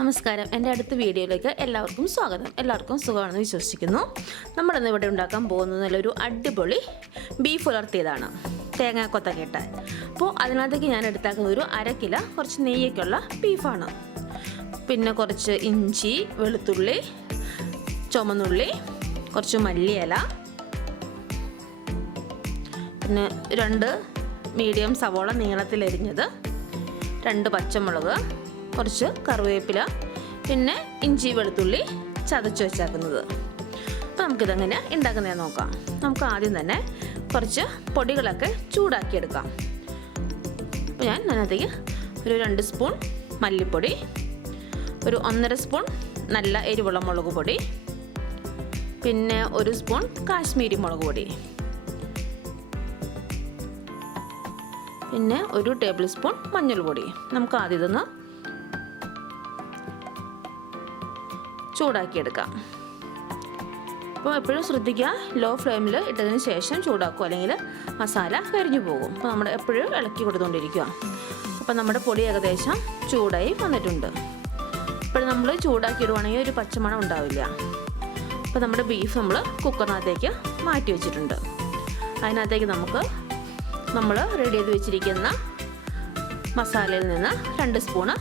നമസ്കാരം. എൻ്റെ അടുത്ത വീഡിയോയിലേക്ക് എല്ലാവർക്കും സ്വാഗതം. എല്ലാവർക്കും സുഖമാണെന്ന് വിശ്വസിക്കുന്നു. നമ്മളിന്ന് ഇവിടെ ഉണ്ടാക്കാൻ പോകുന്നത് നല്ലൊരു അടിപൊളി ബീഫ് ഉലർത്തിയതാണ്, തേങ്ങാക്കൊത്തൊക്കെ ഇട്ട്. അപ്പോൾ അതിനകത്തേക്ക് ഞാൻ എടുത്താക്കുന്ന ഒരു 1/2 കിലോ കുറച്ച് നെയ്യൊക്കെയുള്ള ബീഫാണ്. പിന്നെ കുറച്ച് ഇഞ്ചി, വെളുത്തുള്ളി, ചുമന്നുള്ളി, കുറച്ച് മല്ലിയില, പിന്നെ 2 മീഡിയം സവോള നീളത്തിലരിഞ്ഞത്, 2 പച്ചമുളക്, കുറച്ച് കറിവേപ്പില, പിന്നെ ഇഞ്ചി വെളുത്തുള്ളി ചതച്ച് വെച്ചേക്കുന്നത്. അപ്പോൾ നമുക്കിതെങ്ങനെ ഉണ്ടാക്കുന്നതെന്ന് നോക്കാം. നമുക്ക് ആദ്യം തന്നെ കുറച്ച് പൊടികളൊക്കെ ചൂടാക്കിയെടുക്കാം. അപ്പോൾ ഞാൻ അതിനകത്തേക്ക് ഒരു 2 സ്പൂൺ മല്ലിപ്പൊടി, ഒരു 1.5 സ്പൂൺ നല്ല എരിവുള്ള മുളക് പൊടി, പിന്നെ 1 സ്പൂൺ കാശ്മീരി മുളക് പൊടി, പിന്നെ 1 ടേബിൾ സ്പൂൺ മഞ്ഞൾപ്പൊടി. നമുക്ക് ആദ്യം ഇതൊന്ന് ചൂടാക്കിയെടുക്കാം. അപ്പോൾ എപ്പോഴും ശ്രദ്ധിക്കുക, ലോ ഫ്ലെയിമിൽ ഇട്ടതിന് ശേഷം ചൂടാക്കുക, അല്ലെങ്കിൽ മസാല കരിഞ്ഞു പോകും. അപ്പോൾ നമ്മൾ എപ്പോഴും ഇളക്കി കൊടുത്തുകൊണ്ടിരിക്കുക. അപ്പോൾ നമ്മുടെ പൊടി ഏകദേശം ചൂടായി വന്നിട്ടുണ്ട്. ഇപ്പോൾ നമ്മൾ ചൂടാക്കിയിടുവാണെങ്കിൽ ഒരു പച്ചമണം ഉണ്ടാവില്ല. അപ്പോൾ നമ്മുടെ ബീഫ് നമ്മൾ കുക്കറിനകത്തേക്ക് മാറ്റി വെച്ചിട്ടുണ്ട്. അതിനകത്തേക്ക് നമ്മൾ റെഡി ചെയ്ത് വെച്ചിരിക്കുന്ന മസാലയിൽ നിന്ന് 2 സ്പൂണ്,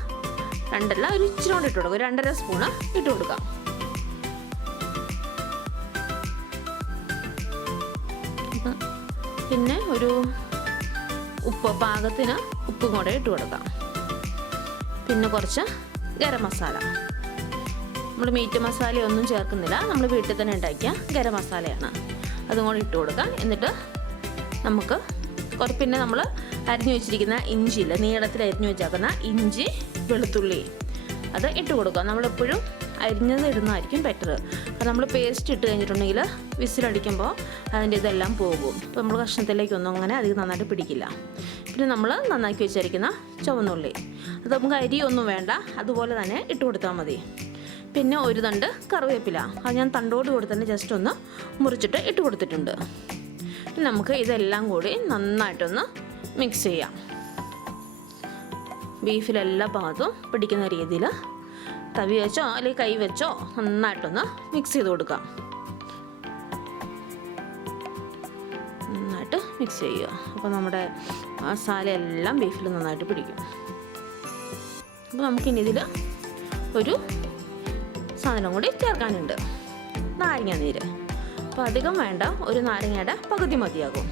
2 അല്ല ഒരു ഇച്ചിരി കൊണ്ട് ഇട്ട് കൊടുക്കുക, 2.5 സ്പൂണ് ഇട്ട് കൊടുക്കാം. പിന്നെ ഒരു പാകത്തിന് ഉപ്പും കൂടെ ഇട്ട് കൊടുക്കാം. പിന്നെ കുറച്ച് ഗരം മസാല, നമ്മൾ മീറ്റ് മസാലയൊന്നും ചേർക്കുന്നില്ല, നമ്മൾ വീട്ടിൽ തന്നെ ഉണ്ടാക്കിയ ഗരം മസാലയാണ്, അതും കൂടെ ഇട്ട് കൊടുക്കാം. എന്നിട്ട് നമുക്ക് പിന്നെ നമ്മൾ അരിഞ്ഞു വെച്ചിരിക്കുന്ന ഇഞ്ചിയില്ല, നീളത്തിൽ അരിഞ്ഞു വെച്ചേക്കുന്ന ഇഞ്ചി, വെളുത്തുള്ളി അത് ഇട്ട് കൊടുക്കുക. നമ്മളെപ്പോഴും അരിഞ്ഞത് ഇടുന്നതായിരിക്കും ബെറ്റർ. അപ്പോൾ നമ്മൾ പേസ്റ്റ് ഇട്ട് കഴിഞ്ഞിട്ടുണ്ടെങ്കിൽ വിസിലടിക്കുമ്പോൾ അതിൻ്റെ ഇതെല്ലാം പോകും. അപ്പോൾ നമ്മൾ കഷ്ണത്തിലേക്കൊന്നും അങ്ങനെ അധികം നന്നായിട്ട് പിടിക്കില്ല. പിന്നെ നമ്മൾ നന്നാക്കി വെച്ചിരിക്കുന്ന ചുവന്നുള്ളി, അത് നമുക്ക് അരിയൊന്നും വേണ്ട, അതുപോലെ തന്നെ ഇട്ട് കൊടുത്താൽ മതി. പിന്നെ 1 തണ്ട് കറിവേപ്പില, അത് ഞാൻ തണ്ടോട് കൂടി തന്നെ ജസ്റ്റ് ഒന്ന് മുറിച്ചിട്ട് ഇട്ട് കൊടുത്തിട്ടുണ്ട്. പിന്നെ നമുക്ക് ഇതെല്ലാം കൂടി നന്നായിട്ടൊന്ന് മിക്സ് ചെയ്യാം. ബീഫിലെല്ലാ ഭാഗത്തും പിടിക്കുന്ന രീതിയിൽ തവി വെച്ചോ അല്ലെങ്കിൽ കൈ വെച്ചോ നന്നായിട്ടൊന്ന് മിക്സ് ചെയ്ത് കൊടുക്കാം. നന്നായിട്ട് മിക്സ് ചെയ്യുക. അപ്പോൾ നമ്മുടെ മസാലയെല്ലാം ബീഫിൽ നന്നായിട്ട് പിടിക്കും. അപ്പോൾ നമുക്കിനി ഇതിൽ ഒരു സാധനം കൂടി ചേർക്കാനുണ്ട്, നാരങ്ങ നീര്. അപ്പോൾ അധികം വേണ്ട, ഒരു നാരങ്ങയുടെ പകുതി മതിയാകും.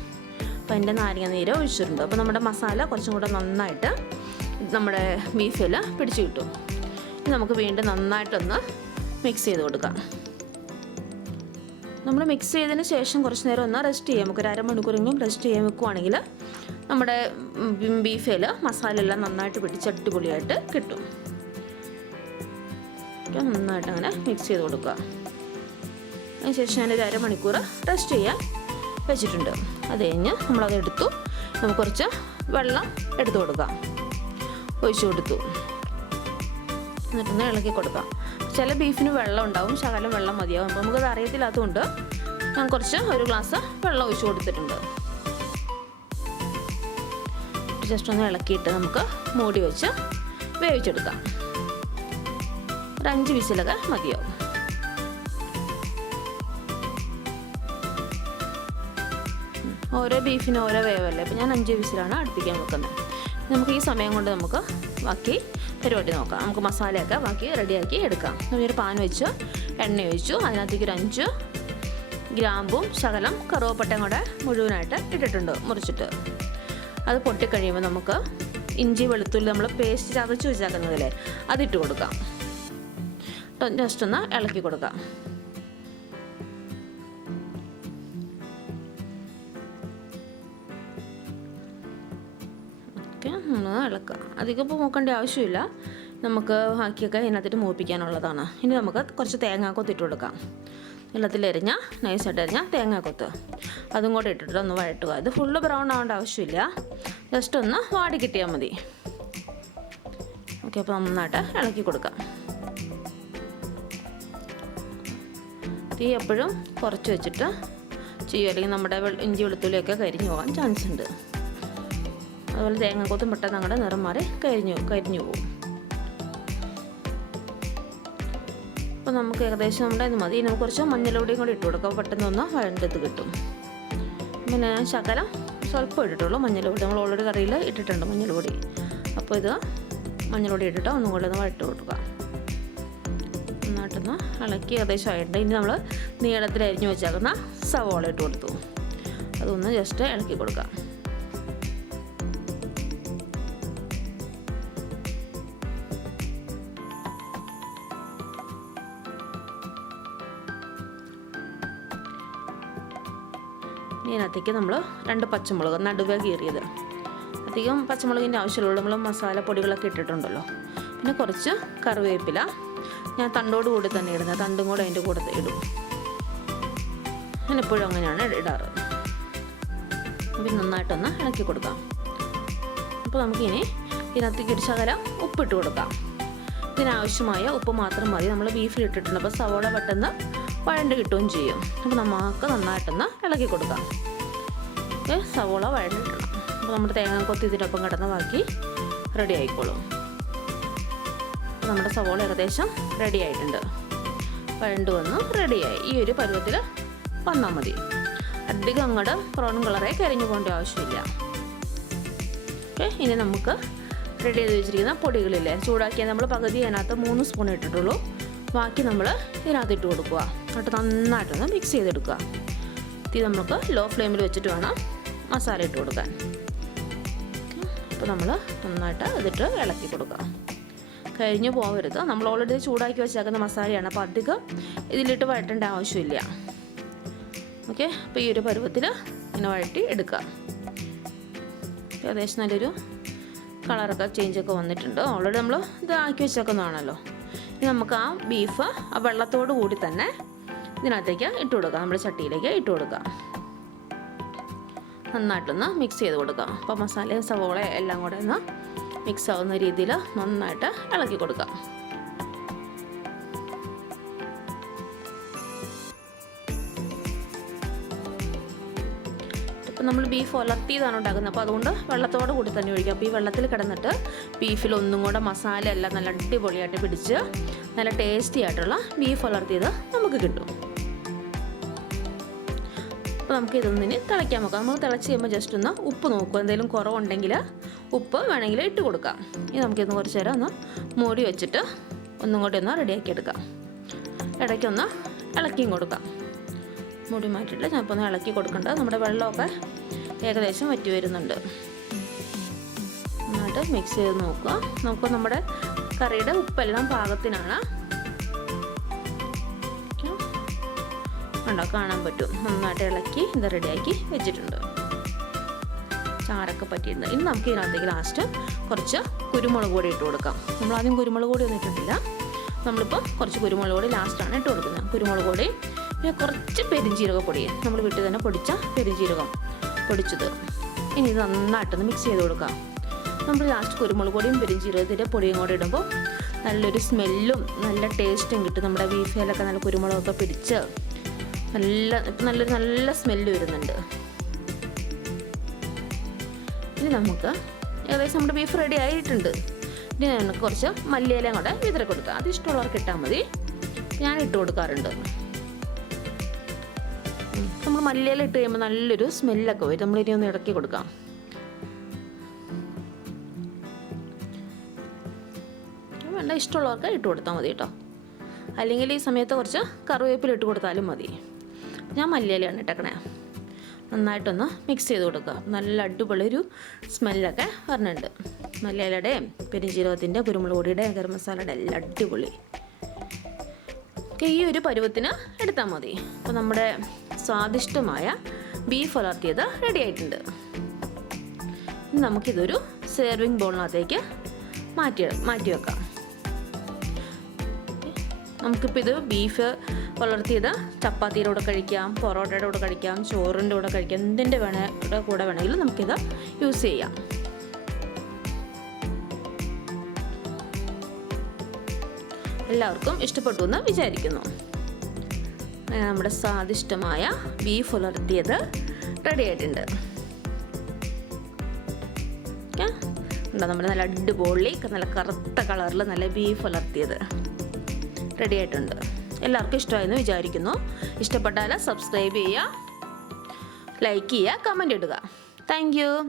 അപ്പോൾ എൻ്റെ നാരങ്ങ നീര് ഒഴിച്ചിട്ടുണ്ട്. അപ്പോൾ നമ്മുടെ മസാല കുറച്ചും കൂടെ നന്നായിട്ട് നമ്മുടെ ബീഫിൽ പിടിച്ച് കിട്ടും. ഇനി നമുക്ക് വീണ്ടും നന്നായിട്ടൊന്ന് മിക്സ് ചെയ്ത് കൊടുക്കാം. നമ്മൾ മിക്സ് ചെയ്തതിന് ശേഷം കുറച്ച് നേരം ഒന്ന് റെസ്റ്റ് ചെയ്യാം. നമുക്ക് 1/2 മണിക്കൂറെങ്കിലും റെസ്റ്റ് ചെയ്യാൻ വെക്കുവാണെങ്കിൽ നമ്മുടെ ബീഫിൽ മസാല എല്ലാം നന്നായിട്ട് പിടിച്ച് അടിപൊളിയായിട്ട് കിട്ടും. നന്നായിട്ട് അങ്ങനെ മിക്സ് ചെയ്ത് കൊടുക്കുക. അതിനുശേഷം ഞാനൊരു 1/2 മണിക്കൂർ റെസ്റ്റ് ചെയ്യാൻ വെച്ചിട്ടുണ്ട്. അത് കഴിഞ്ഞ് നമ്മളത് എടുത്തു, നമുക്ക് കുറച്ച് വെള്ളം എടുത്തു കൊടുക്കാം, ഒഴിച്ചു കൊടുത്തു. എന്നിട്ടൊന്ന് ഇളക്കി കൊടുക്കാം. ചില ബീഫിന് വെള്ളം ഉണ്ടാവും, ശകലം വെള്ളം മതിയാവും. അപ്പോൾ നമുക്കത് അറിയത്തില്ലാത്തതുകൊണ്ട് ഞാൻ കുറച്ച് 1 ഗ്ലാസ് വെള്ളം ഒഴിച്ചു കൊടുത്തിട്ടുണ്ട്. ജസ്റ്റ് ഒന്ന് ഇളക്കിയിട്ട് നമുക്ക് മൂടി വെച്ച് വേവിച്ചെടുക്കാം. ഒരു 5 വിസിലൊക്കെ മതിയാവും. ഓരോ ബീഫിനും ഓരോ വേവല്ലേ, അപ്പോൾ ഞാൻ 5 വിസിലാണ് അടുപ്പിക്കാൻ വെക്കുന്നത്. നമുക്ക് ഈ സമയം കൊണ്ട് നമുക്ക് ബാക്കി പരിപാടി നോക്കാം. നമുക്ക് മസാലയൊക്കെ ബാക്കി റെഡിയാക്കി എടുക്കാം. ഒരു പാൻ വെച്ച് എണ്ണ ഒഴിച്ചു, അതിനകത്തേക്ക് ഒരു 5 ഗ്രാമ്പും ശകലം കറുവപ്പട്ടയും കൂടെ മുഴുവനായിട്ട് ഇട്ടിട്ടുണ്ട് മുറിച്ചിട്ട്. അത് പൊട്ടിക്കഴിയുമ്പോൾ നമുക്ക് ഇഞ്ചി വെളുത്തുള്ളി നമ്മൾ പേസ്റ്റ് ചതച്ച് വെച്ചാക്കുന്നതില്ലേ, അതിട്ട് കൊടുക്കാം. ജസ്റ്റ് ഒന്ന് ഇളക്കി കൊടുക്കാം. ഇളക്കുക. അധികം ഇപ്പോൾ നോക്കേണ്ട ആവശ്യമില്ല, നമുക്ക് ബാക്കിയൊക്കെ ഇതിനകത്തിട്ട് മൂപ്പിക്കാനുള്ളതാണ്. ഇനി നമുക്ക് കുറച്ച് തേങ്ങാക്കൊത്ത് ഇട്ട് കൊടുക്കാം. വെള്ളത്തിലരിഞ്ഞ നൈസായിട്ട് അരിഞ്ഞ തേങ്ങാക്കൊത്ത് അതും കൂടെ ഇട്ടിട്ട് ഒന്ന് വഴട്ടുക. ഇത് ഫുള്ള് ബ്രൗൺ ആവേണ്ട ആവശ്യമില്ല, ജസ്റ്റ് ഒന്ന് വാടി കിട്ടിയാൽ മതി. ഓക്കെ, അപ്പോൾ നന്നായിട്ട് ഇളക്കി കൊടുക്കാം. തീ എപ്പോഴും കുറച്ച് വെച്ചിട്ട് ചെയ്യുക, അല്ലെങ്കിൽ നമ്മുടെ ഇഞ്ചി വെളുത്തുള്ളിയൊക്കെ കരിഞ്ഞു പോകാൻ ചാൻസ് ഉണ്ട്. അതുപോലെ തേങ്ങാക്കൊത്തും പെട്ടെന്ന് അങ്ങോട്ട് നിറം മാറി കരിഞ്ഞു പോകും. അപ്പോൾ നമുക്ക് ഏകദേശം നമ്മുടെ ഇത് മതി. നമുക്ക് കുറച്ച് മഞ്ഞൾപ്പൊടിയും കൂടി ഇട്ട് കൊടുക്കാം, പെട്ടെന്ന് ഒന്ന് വഴണ്ടത് കിട്ടും. പിന്നെ ഞാൻ ശകലം സ്വല്പം ഇട്ടിട്ടുള്ളൂ മഞ്ഞൾപ്പൊടി. നമ്മൾ ഓൾറെഡി കറിയിൽ ഇട്ടിട്ടുണ്ട് മഞ്ഞൾപ്പൊടി. അപ്പോൾ ഇത് മഞ്ഞൾപ്പൊടി ഇട്ടിട്ട് ഒന്നും കൂടെ ഒന്ന് വഴട്ട് കൊടുക്കുക. നന്നായിട്ടൊന്ന് ഇളക്കി ഏകദേശം ആയിട്ടുണ്ട്. ഇനി നമ്മൾ നീളത്തിൽ അരിഞ്ഞു വെച്ചേക്കുന്ന സവോള ഇട്ട് കൊടുത്തു. അതൊന്ന് ജസ്റ്റ് ഇളക്കി കൊടുക്കാം. ഇതിനകത്തേക്ക് നമ്മൾ 2 പച്ചമുളക് നടുവേ കീറിയത്. അധികം പച്ചമുളകിൻ്റെ ആവശ്യമുള്ളൂ, നമ്മൾ മസാലപ്പൊടികളൊക്കെ ഇട്ടിട്ടുണ്ടല്ലോ. പിന്നെ കുറച്ച് കറിവേപ്പില, ഞാൻ തണ്ടോട് കൂടി തന്നെ ഇടുന്നത്, തണ്ടും കൂടെ അതിൻ്റെ കൂടെ ഇടും. ഞാൻ എപ്പോഴും അങ്ങനെയാണ് ഇടാറ്. അപ്പം നന്നായിട്ടൊന്ന് ഇളക്കി കൊടുക്കാം. അപ്പോൾ നമുക്കിനി ഇതിനകത്തേക്ക് ഒരു ശകലം ഉപ്പിട്ട് കൊടുക്കാം. ഇതിനാവശ്യമായ ഉപ്പ് മാത്രം മതി. നമ്മൾ ബീഫിൽ ഇട്ടിട്ടുണ്ട്, അപ്പോൾ സവോള പെട്ടെന്ന് വഴണ്ട് കിട്ടുകയും ചെയ്യും. അപ്പോൾ നമുക്ക് നന്നായിട്ടൊന്ന് ഇളക്കി കൊടുക്കാം. സവോള വഴണ്ടിട്ടണം. അപ്പോൾ നമ്മുടെ തേങ്ങ കൊത്തി ഇതിനൊപ്പം കിടന്ന് ബാക്കി റെഡി ആയിക്കോളും. അപ്പോൾ നമ്മുടെ സവോള ഏകദേശം റെഡി ആയിട്ടുണ്ട്. വഴണ്ട് വന്ന് റെഡിയായി. ഈ ഒരു പരുവത്തിൽ വന്നാൽ മതി. അധികം അങ്ങോട്ട് ബ്രൗൺ കളറെ കരിഞ്ഞു പോകേണ്ട ആവശ്യമില്ല. ഓക്കെ, ഇനി നമുക്ക് റെഡി ചെയ്ത് വെച്ചിരിക്കുന്ന പൊടികളില്ലേ, ചൂടാക്കിയാൽ നമ്മൾ പകുതി അതിനകത്ത് 3 സ്പൂൺ ഇട്ടിട്ടുള്ളൂ. ബാക്കി നമ്മൾ ഇതിനകത്ത് ഇട്ട് കൊടുക്കുക. എന്നിട്ട് നന്നായിട്ടൊന്ന് മിക്സ് ചെയ്തെടുക്കുക. ഇത് നമുക്ക് ലോ ഫ്ലെയിമിൽ വെച്ചിട്ട് വേണം മസാല ഇട്ട് കൊടുക്കാൻ. അപ്പോൾ നമ്മൾ നന്നായിട്ട് ഇതിട്ട് ഇളക്കി കൊടുക്കുക. കഴിഞ്ഞു പോകരുത്. നമ്മൾ ഓൾറെഡി ചൂടാക്കി വെച്ചേക്കുന്ന മസാലയാണ്, അപ്പോൾ അധികം ഇതിലിട്ട് വഴറ്റേണ്ട ആവശ്യമില്ല. ഓക്കെ, അപ്പോൾ ഈ ഒരു പരുവത്തിൽ ഇങ്ങനെ വഴറ്റി എടുക്കുക. ഏകദേശം നല്ലൊരു കളറൊക്കെ ചേഞ്ചൊക്കെ വന്നിട്ടുണ്ട്. ഓൾറെഡി നമ്മൾ ഇത് ആക്കി വെച്ചേക്കുന്നതാണല്ലോ. ഇനി നമുക്ക് ആ ബീഫ് ആ വെള്ളത്തോട് കൂടി തന്നെ ഇതിനകത്തേക്ക് ഇട്ട് കൊടുക്കാം. നമ്മുടെ ചട്ടിയിലേക്ക് ഇട്ട് കൊടുക്കാം. നന്നായിട്ടൊന്ന് മിക്സ് ചെയ്ത് കൊടുക്കാം. അപ്പോൾ മസാലയും സവോളയും എല്ലാം കൂടെ ഒന്ന് മിക്സ് ആവുന്ന രീതിയിൽ നന്നായിട്ട് ഇളക്കി കൊടുക്കാം. അപ്പോൾ നമ്മൾ ബീഫ് ഉലർത്തിയതാണ് ഉണ്ടാക്കുന്നത്, അപ്പോൾ അതുകൊണ്ട് വെള്ളത്തോടെ കൂടി തന്നെ ഒഴിക്കുക. അപ്പോൾ ഈ വെള്ളത്തിൽ കിടന്നിട്ട് ബീഫിൽ ഒന്നും കൂടെ മസാല എല്ലാം നല്ല അടിപൊളിയായിട്ട് പിടിച്ച് നല്ല ടേസ്റ്റി ആയിട്ടുള്ള ബീഫ് ഉലർത്തിയത് നമുക്ക് കിട്ടും. അപ്പോൾ നമുക്ക് ഇതൊന്നിന് തിളയ്ക്കാൻ നോക്കാം. നമുക്ക് തിളച്ച് കഴിയുമ്പോൾ ജസ്റ്റ് ഒന്ന് ഉപ്പ് നോക്കുക. എന്തെങ്കിലും കുറവുണ്ടെങ്കിൽ ഉപ്പ് വേണമെങ്കിൽ ഇട്ട് കൊടുക്കാം. ഇനി നമുക്കിന്ന് കുറച്ച് നേരം ഒന്ന് മൂടി വെച്ചിട്ട് ഒന്നും കൂടി ഒന്ന് റെഡിയാക്കി എടുക്കാം. ഇടയ്ക്കൊന്ന് ഇളക്കിയും കൊടുക്കാം. മുടി മാറ്റിയിട്ട് ഞാനിപ്പോൾ ഒന്ന് ഇളക്കി കൊടുക്കേണ്ടത്. നമ്മുടെ വെള്ളമൊക്കെ ഏകദേശം വറ്റി വരുന്നുണ്ട്. നന്നായിട്ട് മിക്സ് ചെയ്ത് നോക്കുക. നമുക്ക് നമ്മുടെ കറിയുടെ ഉപ്പെല്ലാം പാകത്തിനാണ്. ഉണ്ടോ, കാണാൻ പറ്റും. നന്നായിട്ട് ഇളക്കി ഇത് റെഡിയാക്കി വെച്ചിട്ടുണ്ട്. ചാറൊക്കെ പറ്റിയിട്ടുണ്ട്. ഇനി നമുക്ക് ഇതിനകത്തേക്ക് ലാസ്റ്റ് കുറച്ച് കുരുമുളക് പൊടി ഇട്ട് കൊടുക്കാം. നമ്മളാദ്യം കുരുമുളക് പൊടി ഒന്നും ഇട്ടിട്ടില്ല. നമ്മളിപ്പോൾ കുറച്ച് കുരുമുളക് പൊടി ലാസ്റ്റാണ് ഇട്ട് കൊടുക്കുന്നത്. കുരുമുളക് പൊടി, പിന്നെ കുറച്ച് പെരുംജീരകപ്പൊടി, നമ്മൾ വീട്ടിൽ തന്നെ പൊടിച്ച പെരുംജീരകം പൊടിച്ചത്. ഇനി ഇത് നന്നായിട്ടൊന്ന് മിക്സ് ചെയ്ത് കൊടുക്കാം. നമ്മൾ ലാസ്റ്റ് കുരുമുളക് പൊടിയും പെരുംജീരകത്തിൻ്റെ പൊടിയും കൂടെ ഇടുമ്പോൾ നല്ലൊരു സ്മെല്ലും നല്ല ടേസ്റ്റും കിട്ടും. നമ്മുടെ ബീഫിലൊക്കെ നല്ല കുരുമുളകൊക്കെ പിടിച്ച് നല്ല സ്മെല്ല് വരുന്നുണ്ട്. ഇനി നമുക്ക് ഏകദേശം നമ്മുടെ ബീഫ് റെഡി ആയിട്ടുണ്ട്. ഇനി നമുക്ക് കുറച്ച് മല്ലിയിലയും കൂടെ വിതറി കൊടുക്കുക. അത് ഇഷ്ടമുള്ളവർക്ക് ഇട്ടാൽ മതി, ഞാൻ ഇട്ട് കൊടുക്കാറുണ്ട്. നമ്മൾ മല്ലിയില ഇട്ട് കഴിയുമ്പോൾ നല്ലൊരു സ്മെല്ലൊക്കെ വരും. നമ്മളിനി ഒന്ന് ഇളക്കി കൊടുക്കാം. വേണ്ട, ഇഷ്ടമുള്ളവർക്ക് ഇട്ട് കൊടുത്താൽ മതി കേട്ടോ. അല്ലെങ്കിൽ ഈ സമയത്ത് കുറച്ച് കറിവേപ്പില ഇട്ട് കൊടുത്താലും മതി. ഞാൻ മല്ലിയിലയാണ് ഇട്ടേക്കണേ. നന്നായിട്ടൊന്ന് മിക്സ് ചെയ്ത് കൊടുക്കുക. നല്ല അടിപൊളി ഒരു സ്മെല്ലൊക്കെ വരുന്നുണ്ട്. മല്ലിയിലയുടെയും പെരുംജീരകത്തിൻ്റെ കുരുമുളക് പൊടിയുടെയും ഗരം മസാലയുടെ എല്ലാം അടിപൊളി. ഈ ഒരു പരുവത്തിന് എടുത്താൽ മതി. അപ്പോൾ നമ്മുടെ സ്വാദിഷ്ടമായ ബീഫ് ഉലർത്തിയത് റെഡി ആയിട്ടുണ്ട്. ഇനി നമുക്കിതൊരു സെർവിങ് ബൗളിനകത്തേക്ക് മാറ്റി വെക്കാം. നമുക്കിപ്പോൾ ഇത് ബീഫ് ഉലർത്തിയത് ചപ്പാത്തിയുടെ കൂടെ കഴിക്കാം, പൊറോട്ടയുടെ കൂടെ കഴിക്കാം, ചോറിൻ്റെ കൂടെ കഴിക്കാം, എന്തിൻ്റെ കൂടെ വേണമെങ്കിലും നമുക്കിത് യൂസ് ചെയ്യാം. എല്ലാവർക്കും ഇഷ്ടപ്പെട്ടു എന്ന് വിചാരിക്കുന്നു. നമ്മുടെ സ്വാദിഷ്ടമായ ബീഫ് ഉലർത്തിയത് റെഡി ആയിട്ടുണ്ട്. ഉണ്ടോ, നമ്മുടെ നല്ല അടിപൊളി നല്ല കറുത്ത കളറിൽ നല്ല ബീഫ് ഉലർത്തിയത് റെഡി ആയിട്ടുണ്ട്. എല്ലാവർക്കും ഇഷ്ടമായെന്ന് വിചാരിക്കുന്നു. ഇഷ്ടപ്പെട്ടാൽ സബ്സ്ക്രൈബ് ചെയ്യുക, ലൈക്ക് ചെയ്യുക, കമൻ്റ് ഇടുക. Thank you.